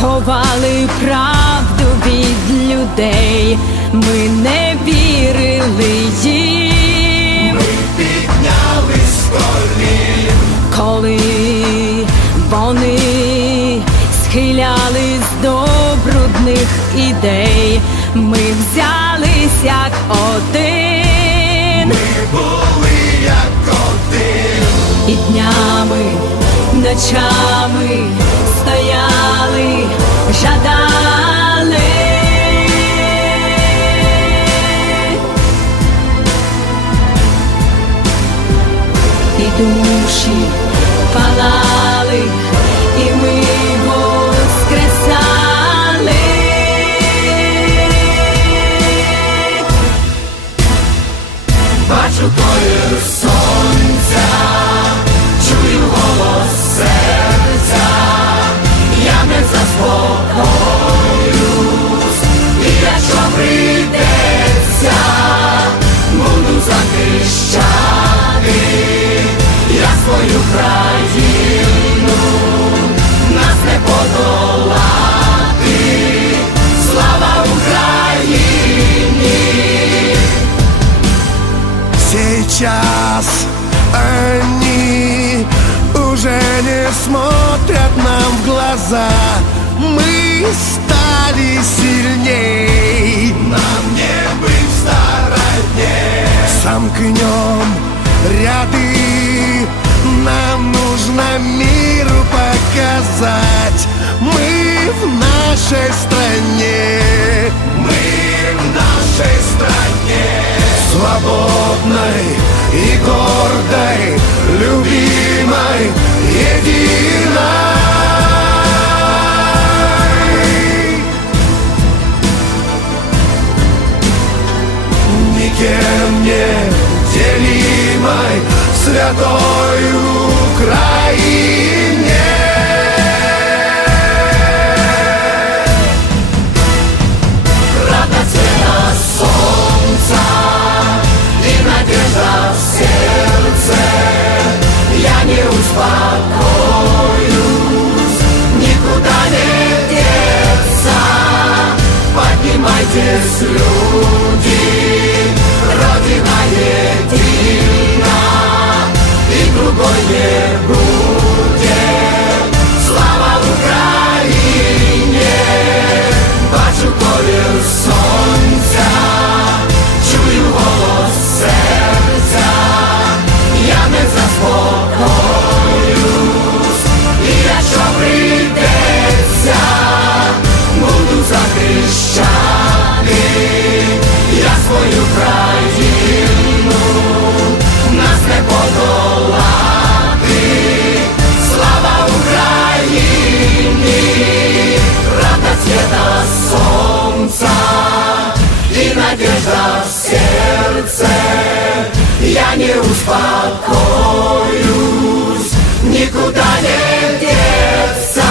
ховали правду від людей, ми не вірили їм. Ми піднялись з колін, коли вони схилялись до брудних ідей, ми взялись як один. Ми були як один, і днями, ночами душі палали, і ми воскресали. бачу колір сонця, чую голос серця, я не заспокоюсь, Сейчас они уже не смотрят нам в глаза. Мы стали сильней. Нам не быть в стороне Сомкнем ряды. Нам нужно миру показать. Мы в нашей стране. Мы в нашей стране Свободной и гордой Любимой, единой. Никем не делимой Святой Поднимайтесь, люди Родина едина И другой не будет сердце. Я не успокоюсь, никуда не деться.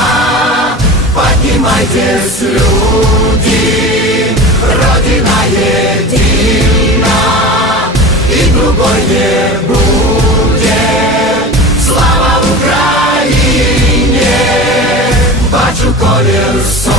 Поднимайтесь, люди, Родина едина, и другой не будет. Слава Україні! Бачу колір сонця